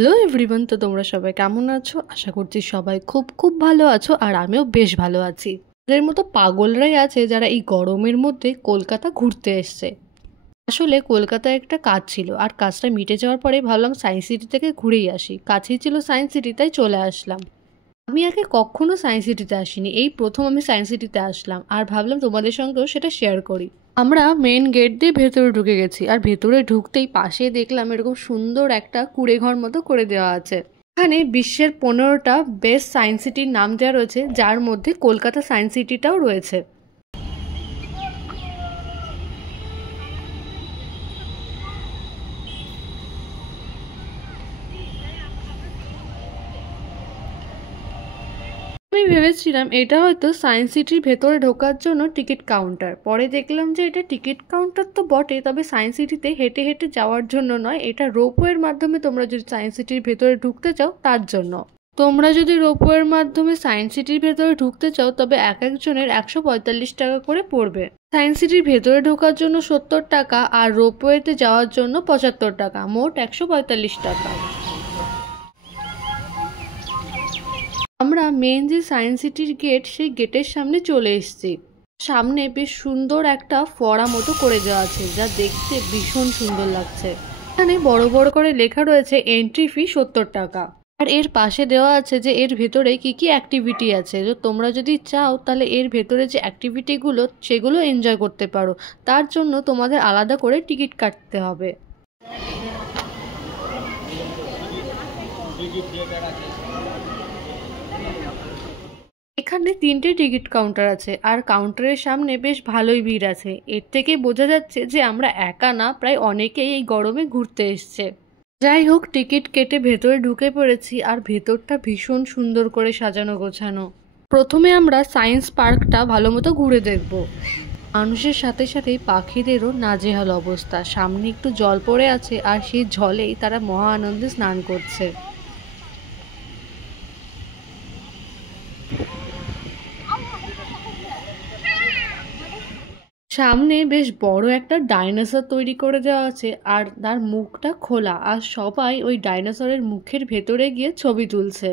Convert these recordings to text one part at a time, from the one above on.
Hello everyone, তো তোমরা সবাই কেমন আছো? আশা করছি সবাই খুব খুব ভালো আছো, আর আমিও বেশ ভালো আছি। এদের মতো পাগলরাই আছে যারা এই গরমের মধ্যে কলকাতা ঘুরতে এসছে। আসলে কলকাতায় একটা কাজ ছিল, আর কাজটা মিটে যাওয়ার পরে ভাবলাম সায়েন্স সিটি থেকে ঘুরেই আসি। কাছেই ছিল সায়েন্স সিটি, তাই চলে আসলাম। আমি আগে কখনো সায়েন্স সিটিতে আসিনি, এই প্রথম আমি সায়েন্স সিটিতে আসলাম, আর ভাবলাম তোমাদের সঙ্গেও সেটা শেয়ার করি। আমরা মেন গেট দিয়ে ভেতরে ঢুকে গেছি, আর ভেতরে ঢুকতেই পাশে দেখলাম এরকম সুন্দর একটা কুঁড়েঘর মতো করে দেওয়া আছে। এখানে বিশ্বের 15টা বেস্ট সায়েন্স সিটির নাম দেওয়া রয়েছে, যার মধ্যে কলকাতা সায়েন্স সিটিটাও রয়েছে। আমি ভেবেছিলাম এটা হয়তো সায়েন্স সিটির ভেতরে ঢোকার জন্য টিকিট কাউন্টার, পরে দেখলাম যে এটা টিকিট কাউন্টার তো বটে, তবে সায়েন্স সিটিতে হেঁটে হেঁটে যাওয়ার জন্য নয়, এটা রোপওয়ের মাধ্যমে তোমরা যদি সায়েন্স সিটির ভেতরে ঢুকতে চাও তার জন্য। তোমরা যদি রোপওয়ের মাধ্যমে সায়েন্স সিটির ভেতরে ঢুকতে চাও তবে এক একজনের 145 টাকা করে পড়বে। সায়েন্স সিটির ভেতরে ঢোকার জন্য 70 টাকা, আর রোপওয়েতে যাওয়ার জন্য 75 টাকা, মোট 145 টাকা। আমরা মেন যে সায়েন্স সিটির গেট, সেই গেটের সামনে চলে এসেছি। সামনে বেশ সুন্দর একটা ফোয়ারা মতো করে দেওয়া আছে, যা দেখতে ভীষণ সুন্দর লাগছে। এখানে বড় বড় করে লেখা রয়েছে এন্ট্রি ফি 70 টাকা। আর এর পাশে দেওয়া আছে যে এর ভেতরে কি কি অ্যাক্টিভিটি আছে, যে তোমরা যদি চাও তাহলে এর ভেতরে যে অ্যাক্টিভিটিগুলো সেগুলো এনজয় করতে পারো। তার জন্য তোমাদের আলাদা করে টিকিট কাটতে হবে। এখানে 3টে টিকিট কাউন্টার আছে, আর কাউন্টারের সামনে বেশ ভালোই ভিড় আছে। এর থেকে বোঝা যাচ্ছে যে আমরা একা না, প্রায় অনেকেই এই গরমে ঘুরতে এসছে। যাই হোক, টিকিট কেটে ভেতরে ঢুকে পড়েছি, আর ভেতরটা ভীষণ সুন্দর করে সাজানো গোছানো। প্রথমে আমরা সায়েন্স পার্কটা ভালো মতো ঘুরে দেখব। মানুষের সাথে সাথেই পাখিদেরও নাজেহাল অবস্থা। সামনে একটু জল পড়ে আছে, আর সেই জলেই তারা মহা আনন্দে স্নান করছে। সামনে বেশ বড় একটা ডাইনোসর তৈরি করে দেওয়া আছে, আর তার মুখটা খোলা, আর সবাই ওই ডাইনোসরের মুখের ভেতরে গিয়ে ছবি তুলছে।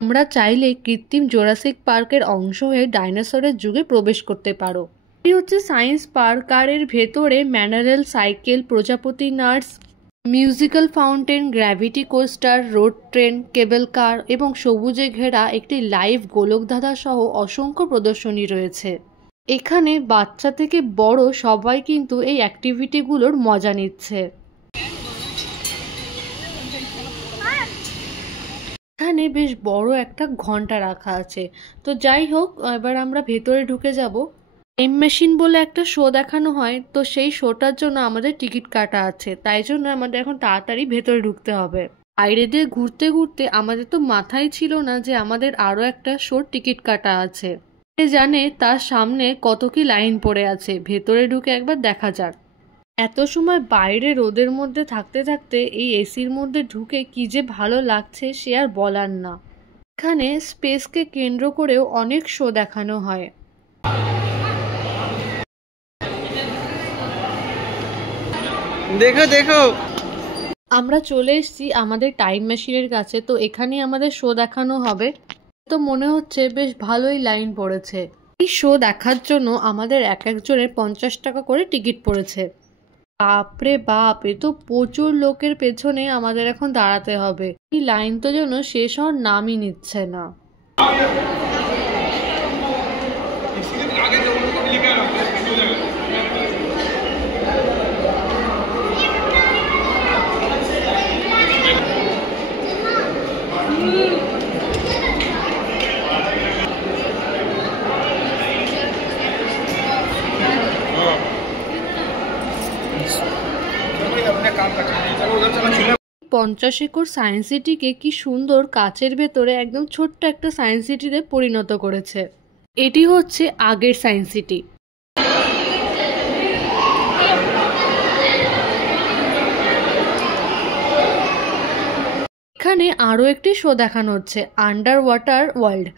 আমরা চাইলে কৃত্রিম জোরাসিক পার্কের অংশ হয়ে ডাইনোসরের যুগে প্রবেশ করতে পারো। এই হচ্ছে সায়েন্স পার্ক, আর এর ভেতরে ম্যানারেল সাইকেল, প্রজাপতি নার্স, musical fountain, gravity coaster, road train, cable car এবং সবুজে ঘেরা একটি লাইভ গোলকধাঁধা সহ অসংখ্য প্রদর্শনী রয়েছে। এখানে বাচ্চা থেকে বড় সবাই কিন্তু এই অ্যাক্টিভিটিগুলোর মজা নিচ্ছে। এখানে বেশ বড় একটা ঘন্টা রাখা আছে। তো যাই হোক, এবার আমরা ভেতরে ঢুকে যাব। টাইম মেশিন বলে একটা শো দেখানো হয়, তো সেই শোটার জন্য আমাদের টিকিট কাটা আছে, তাই জন্য আমাদের এখন তাড়াতাড়ি ভেতরে ঢুকতে হবে। বাইরে দিয়ে ঘুরতে ঘুরতে আমাদের তো মাথায় ছিল না যে আমাদের আরও একটা শোর টিকিট কাটা আছে। জানে তার সামনে কত কি লাইন পড়ে আছে। ভেতরে ঢুকে একবার দেখা যাক। এত সময় বাইরে রোদের মধ্যে থাকতে থাকতে এই এসির মধ্যে ঢুকে কি যে ভালো লাগছে সে আর বলার না। এখানে স্পেসকে কেন্দ্র করেও অনেক শো দেখানো হয়। দেখো দেখো, আমরা চলে এসেছি আমাদের টাইম মেশিনের কাছে, তো এখানেই আমাদের শো দেখানো হবে। তো মনে হচ্ছে বেশ ভালোই লাইন পড়েছে। এই শো দেখার জন্য আমাদের এক একজনের 50 টাকা করে টিকিট পড়েছে। বাপরে বাপ, এ তো প্রচুর লোকের পেছনে আমাদের এখন দাঁড়াতে হবে। এই লাইন তো যেন শেষ হওয়ার নামই নিচ্ছে না। अपने 50 একর সায়েন্স সিটিকে কি সুন্দর কাচের ভেতরে একদম ছোট্ট একটা সায়েন্স সিটিতে পরিণত করেছে। এটি হচ্ছে আগের সায়েন্স সিটি। এখানে আরও একটি শো দেখানো হচ্ছে, আন্ডার ওয়াটার ওয়ার্ল্ড।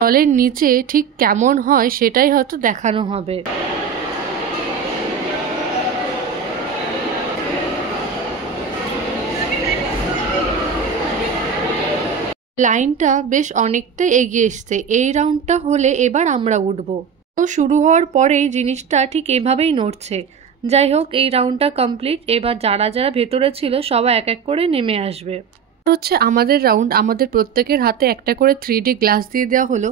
জলের নিচে ঠিক কেমন হয় সেটাই হয়তো দেখানো হবে। লাইনটা বেশ অনেকটাই এগিয়ে এসছে, এই রাউন্ডটা হলে এবার আমরা উঠবো। তো শুরু হওয়ার পরেই জিনিসটা ঠিক এভাবেই নড়ছে। যাই হোক, এই রাউন্ডটা কমপ্লিট। এবার যারা যারা ভেতরে ছিল সবাই এক এক করে নেমে আসবে। হচ্ছে আমাদের রাউন্ড, আমাদের প্রত্যেকের হাতে একটা করে 3D গ্লাস দিয়ে দেওয়া হলো।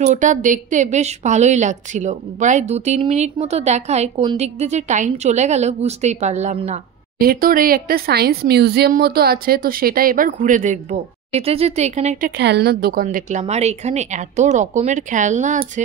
শোটা দেখতে বেশ ভালোই লাগছিল। প্রায় 2-3 মিনিট মতো দেখায়, কোন দিক দিয়ে যে টাইম চলে গেল বুঝতেই পারলাম না। ভেতরেই একটা সায়েন্স মিউজিয়াম মতো আছে, তো সেটা এবার ঘুরে দেখব। যেতে যেতে এখানে একটা খেলনার দোকান দেখলাম, আর এখানে এত রকমের খেলনা আছে।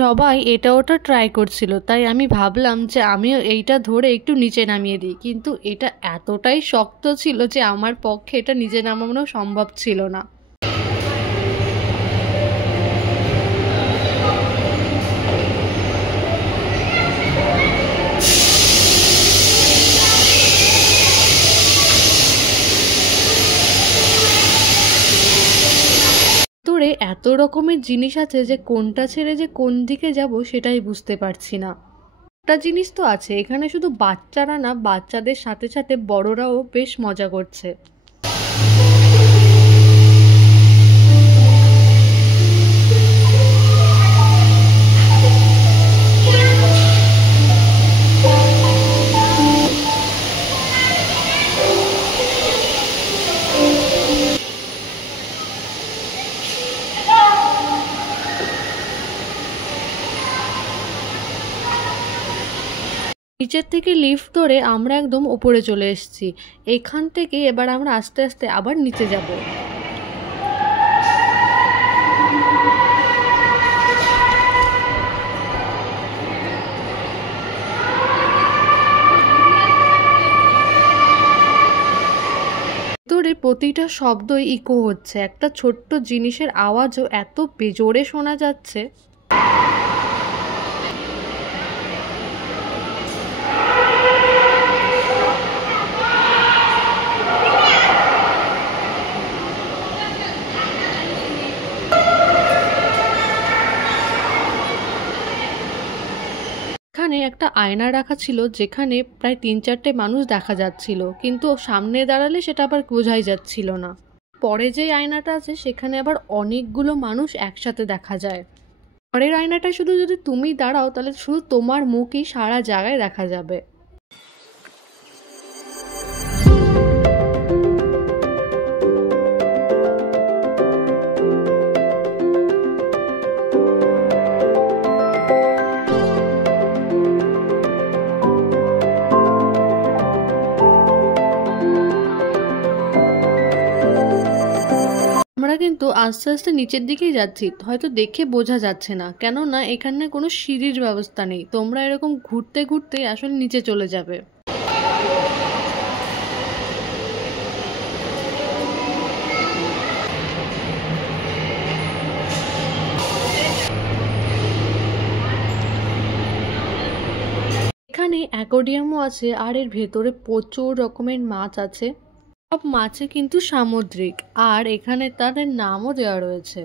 সবাই এটা ওটা ট্রাই করছিল, তাই আমি ভাবলাম যে আমিও এইটা ধরে একটু নিচে নামিয়ে দিই, কিন্তু এটা এতটাই শক্ত ছিল যে আমার পক্ষে এটা নিচে নামানো সম্ভব ছিল না। ভেতরে এত রকমের জিনিস আছে যে কোনটা ছেড়ে যে কোন দিকে যাব সেটাই বুঝতে পারছি না। একটা জিনিস তো আছে, এখানে শুধু বাচ্চারা না, বাচ্চাদের সাথে সাথে বড়রাও বেশ মজা করছে। নিচের থেকে লিফট ধরে আমরা একদম উপরে চলে এসেছি। এখান থেকে এবার আমরা আস্তে আস্তে আবার নিচে যাব। ভেতরে প্রতিটা শব্দই ইকো হচ্ছে, একটা ছোট্ট জিনিসের আওয়াজও এত বেজোরে শোনা যাচ্ছে। এখানে একটা আয়না রাখা ছিল, যেখানে প্রায় 3-4টে মানুষ দেখা যাচ্ছিল, কিন্তু সামনে দাঁড়ালে সেটা আবার বোঝাই যাচ্ছিল না। পরে যে আয়নাটা আছে সেখানে আবার অনেকগুলো মানুষ একসাথে দেখা যায়। পরের আয়নাটা শুধু যদি তুমি দাঁড়াও তাহলে শুধু তোমার মুখই সারা জায়গায় দেখা যাবে। আমরা কিন্তু আস্তে আস্তে নিচের দিকেই যাচ্ছি, হয়তো দেখে বোঝা যাচ্ছে না, কেননা এখানে কোনো সিঁড়ির ব্যবস্থা নেই। তোমরা এরকম ঘুরতে ঘুরতে আসলে নিচে চলে যাবে। এখানে অ্যাকোয়ারিয়ামও আছে, আর এর ভেতরে প্রচুর রকমের মাছ আছে। সব মাছে কিন্তু সামুদ্রিক, আর এখানে তাদের নামও দেওয়া রয়েছে।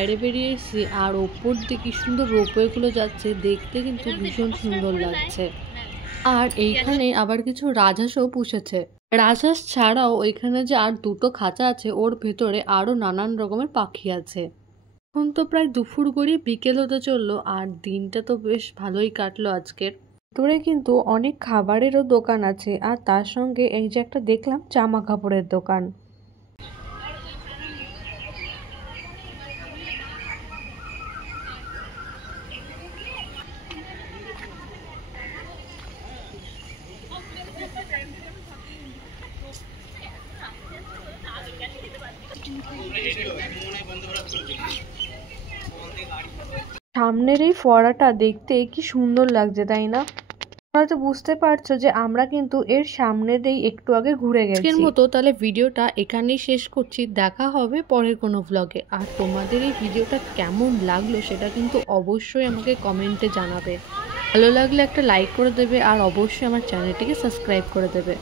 বাইরে বেরিয়ে এসেছি আর ওপর দিয়ে কি সুন্দর রোপওয়েগুলো যাচ্ছে, দেখতে কিন্তু ভীষণ সুন্দর লাগছে। আর এইখানে আবার কিছু রাজহাঁসও পুষেছে। রাজহাঁস ছাড়াও এখানে যে আর দুটো খাঁচা আছে ওর ভেতরে আরও নানান রকমের পাখি আছে। এখন তো প্রায় দুপুর গড়িয়ে বিকেল হতে চললো আর দিনটা তো বেশ ভালোই কাটলো আজকের। ভেতরে কিন্তু অনেক খাবারেরও দোকান আছে আর তার সঙ্গে এই যে একটা দেখলাম জামা কাপড়ের দোকান। সামনের এই ফোয়ারাটা দেখতে কি সুন্দর লাগছে, তাই না? হয়তো বুঝতে পারছো যে আমরা কিন্তু এর সামনে দিয়েই একটু আগে ঘুরে গেছি। আজকের মতো তাহলে ভিডিওটা এখানেই শেষ করছি, দেখা হবে পরের কোনো ভ্লগে। আর তোমাদের এই ভিডিওটা কেমন লাগলো সেটা কিন্তু অবশ্যই আমাকে কমেন্টে জানাবে। ভালো লাগলে একটা লাইক করে দেবে আর অবশ্যই আমার চ্যানেলটিকে সাবস্ক্রাইব করে দেবে।